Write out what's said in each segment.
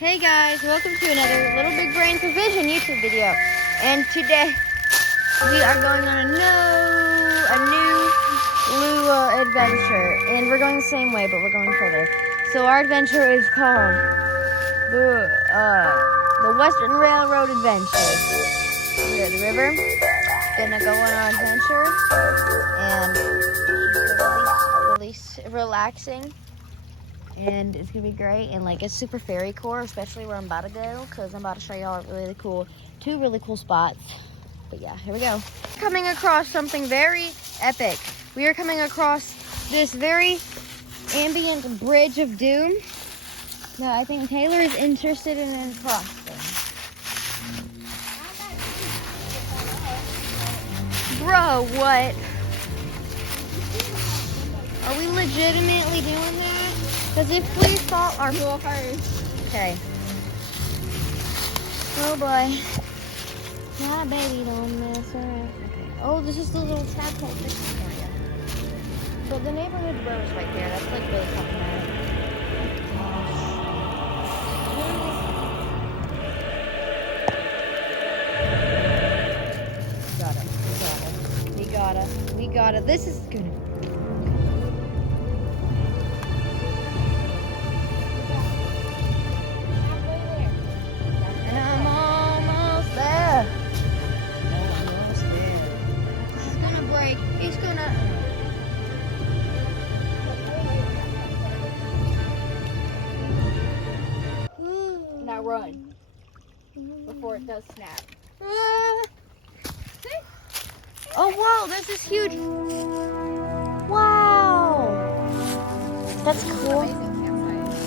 Hey guys, welcome to another Little Big Brain for Vision YouTube video. And today we are going on a new Lua adventure. And we're going the same way, but we're going further. So our adventure is called the Western Railroad Adventure. We're at the river, gonna go on our adventure, and it's really relaxing. And it's gonna be great, and like it's super fairy core, especially where I'm about to go, because I'm about to show y'all two really cool spots. But yeah, here we go. Coming across something very epic. We are coming across this very ambient bridge of doom that I think Taylor is interested in crossing. Bro, what? Are we legitimately doing that? Because if we fall, our go first. Okay. Oh boy. Yeah, baby, don't mess around. Okay. Oh, this is the little tadpole fishing area. But the neighborhood rose right there. That's like really problematic. We got it. This is good. He's gonna. Now run before it does snap. Oh wow, this is huge. Wow, that's cool.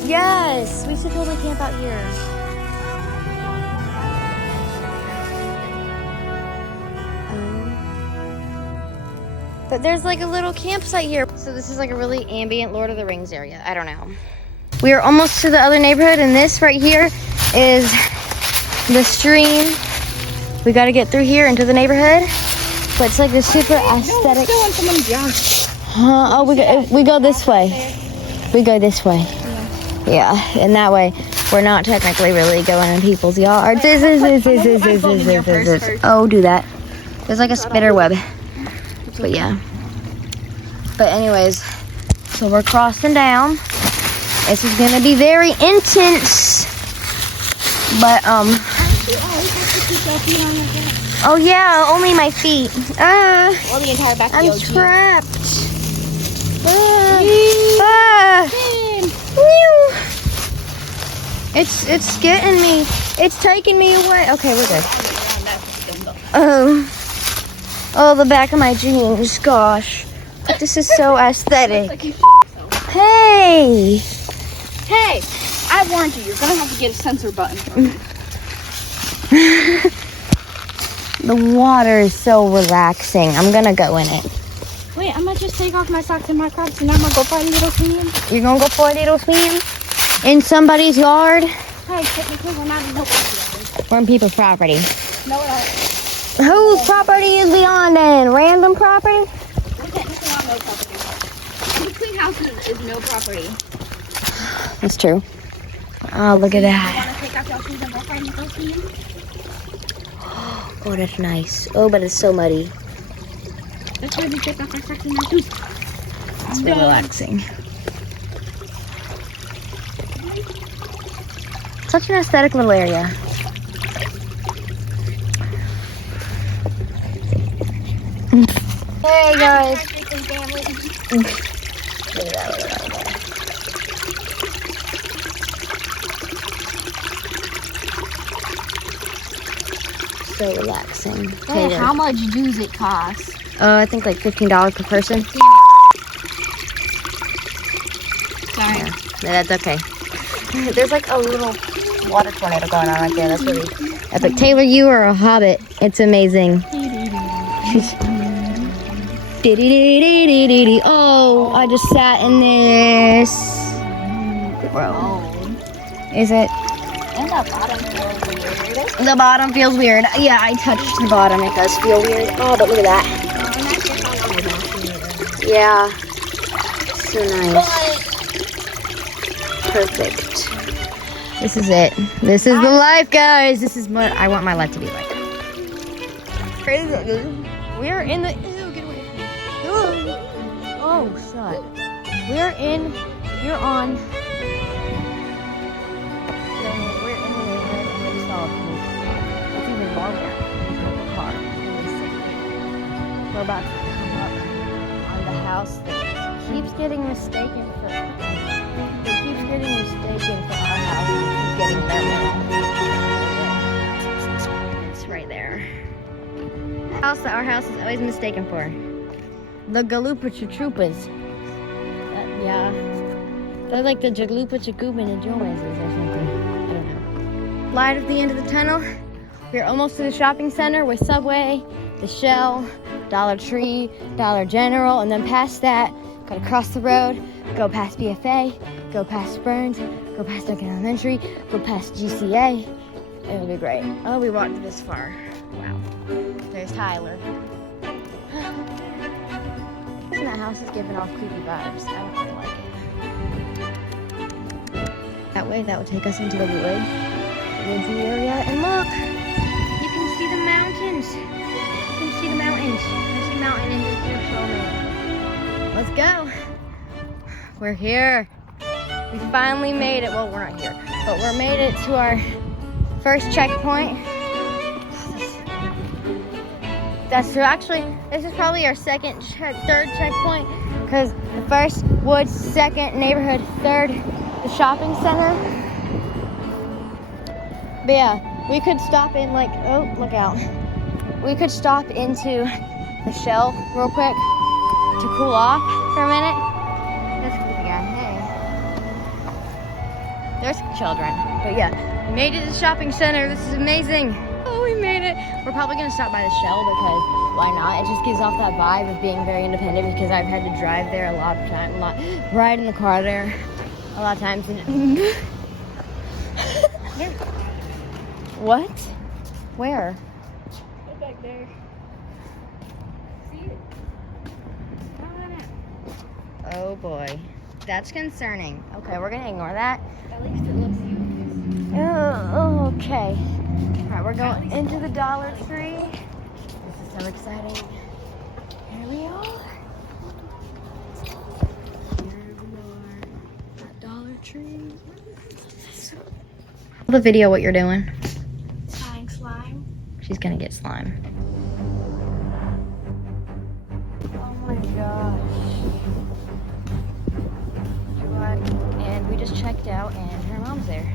Yes, we should totally camp out here. But there's like a little campsite here. So this is like a really ambient Lord of the Rings area. I don't know. We are almost to the other neighborhood, and this right here is the stream. We got to get through here into the neighborhood. But it's like this super aesthetic. Oh, we go this way. We go this way. Yeah, and that way we're not technically really going in people's yards. Oh, do that. There's like a spider web. But yeah. But anyways, so we're crossing down. This is gonna be very intense. But oh yeah, only my feet. Or the entire back. I'm trapped. It's getting me. It's taking me away. Okay, we're good. Oh, the back of my jeans. Gosh, this is so aesthetic. Hey, I warned you. You're gonna have to get a sensor button. The water is so relaxing. I'm gonna go in it. Wait, I'm gonna just take off my socks and my Crocs, and I'm gonna go for a little swim. You're gonna go for a little swim in somebody's yard? Hey, technically we're not in nobody's yard. We're on people's property. No, we're not. Whose property is beyond then? Random property? We're technically on no property. Between houses is no property. That's true. Oh, look at You that. wanna take off your shoes and go for a little swim? Oh, that's nice. Oh, but it's so muddy. That's why we take off our socks and our shoes. It's been relaxing. Such an aesthetic little area. Hey guys. So relaxing. Hey, how much does it cost? I think like $15 per person. Sorry. Yeah, that's okay. There's like a little water tornado going on right there. That's really epic. Taylor, you are a hobbit. It's amazing. Oh, I just sat in this. Bro. Is it? And the bottom feels weird. The bottom feels weird. Yeah, I touched the bottom. It does feel weird. Oh, but look at that. Yeah. So nice. Perfect. This is it. This is the life, guys. This is what I want my life to be like. We are in the. Ew, get away from me. Oh, shut. We're on. We're in the neighborhood and we saw a pool. It's even longer than the car. We're about to come up on the house that keeps getting mistaken for. It keeps getting mistaken for our house. We keep getting their mail. It's right there. House that our house is always mistaken for. The Galupa Chuchupas. Yeah. They're like the Jaglupa Chakuban and Joneses or something. I don't know. Light at the end of the tunnel. We're almost to the shopping center with Subway, the Shell, Dollar Tree, Dollar General, and then past that, gotta cross the road, go past BFA, go past Burns, go past Duncan Elementary, go past GCA. It'll be great. Oh, we walked this far. Wow. There's Tyler. And that house is giving off creepy vibes. I don't really like it. That way, that would take us into the woodsy area. And look, you can see the mountains. You can see the mountains. There's a mountain in this here shoulder. Let's go. We're here. We finally made it. Well, we're not here, but we're made it to our first checkpoint. That's actually, this is probably our third checkpoint, because the first woods, second neighborhood, third the shopping center. But yeah, we could stop in oh, look out. We could stop into the Shell real quick to cool off for a minute. That's a creepy guy, hey. There's children, but yeah, we made it to the shopping center. This is amazing. Oh, we made it. We're probably gonna stop by the Shell because why not? It just gives off that vibe of being very independent because I've had to drive there a lot of times, ride in the car there a lot of times. And what? Where? Go back there. See it? Oh boy, that's concerning. Okay, we're gonna ignore that. At least it looks you. Oh, okay. All right, we're going into the Dollar Tree. This is so exciting. Here we are. At Dollar Tree. The video, what you're doing? Tying slime. She's gonna get slime. Oh my gosh. And we just checked out and her mom's there.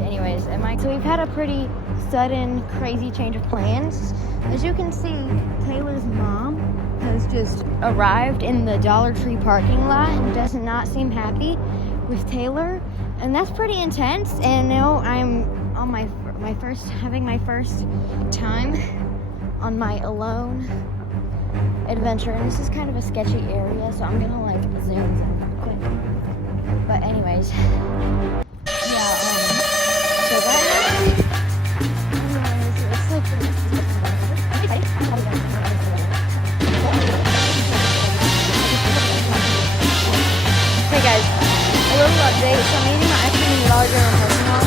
Anyways, so we've had a pretty sudden, crazy change of plans. As you can see, Taylor's mom has just arrived in the Dollar Tree parking lot and does not seem happy with Taylor, and that's pretty intense. And now I'm on having my first time on my alone adventure, and this is kind of a sketchy area, so I'm gonna zoom in quick. But anyways, yeah. So that it's like hey guys, a little update. So I'm eating my ice cream in the Dollar General parking lot,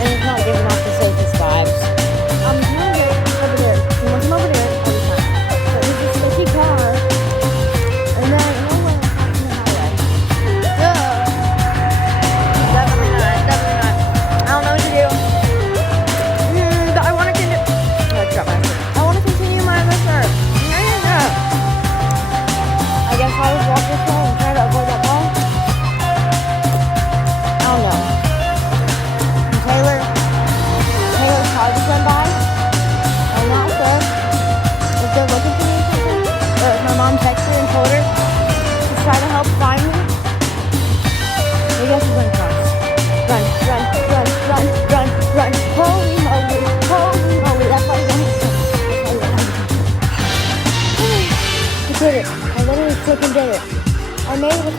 and it's not giving off the safest vibes. I'm gonna go over there. You want to come over there all the time. So there's this sticky car, and then no way I'm crossing the highway. Definitely not. I don't know what to do. But I want to continue. I want to continue my adventure. I guess I just walk this way and try to avoid that ball. I don't know. And Taylor's car just went by. I'm not sure if they're looking for me or something, or if my mom texted her and told her to try to help find me. I guess she's going to cross. Run. Holy moly. That's why you're I did it. I literally freaking did it. I made it.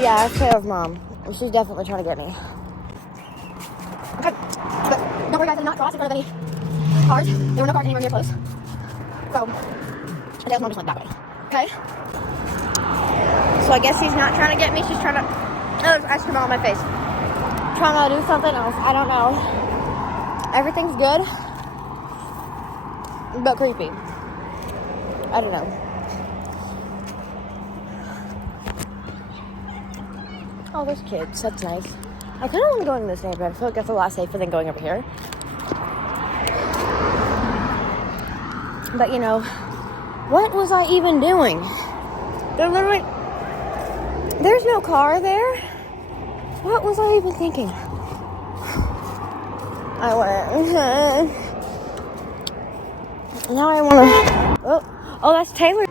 Yeah, that's Taylor's mom. She's definitely trying to get me. Okay. But don't worry guys, I'm not crossing in front of any cars. There were no cars anywhere near close. So, Taylor's mom just went that way. Okay? So I guess she's not trying to get me. She's trying to... Oh, there's ice cream all on my face. Trying to do something else. I don't know. Everything's good. But creepy. I don't know. Oh, there's kids. That's nice. I kind of want to go in this neighborhood. I feel like that's a lot safer than going over here. But, you know, what was I even doing? There's no car there. What was I even thinking? I went. Now I want to. Oh, that's Taylor.